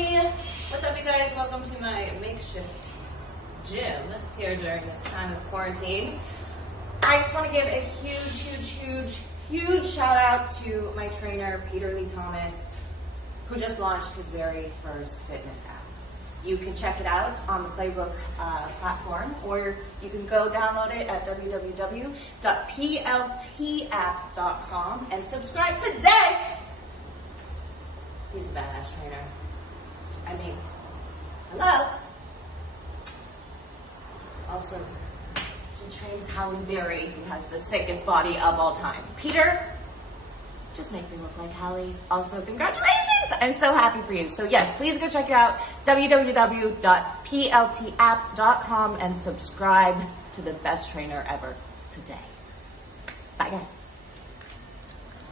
Hi! What's up, you guys? Welcome to my makeshift gym here during this time of quarantine. I just want to give a huge shout out to my trainer, Peter Lee Thomas, who just launched his very first fitness app. You can check it out on the Playbook platform, or you can go download it at www.pltapp.com and subscribe today. He's a badass trainer. I mean, hello. Also, he trains Halle Berry, who has the sickest body of all time. Peter, just make me look like Halle. Also, congratulations! I'm so happy for you. So yes, please go check it out, www.pltapp.com, and subscribe to the best trainer ever today. Bye, guys.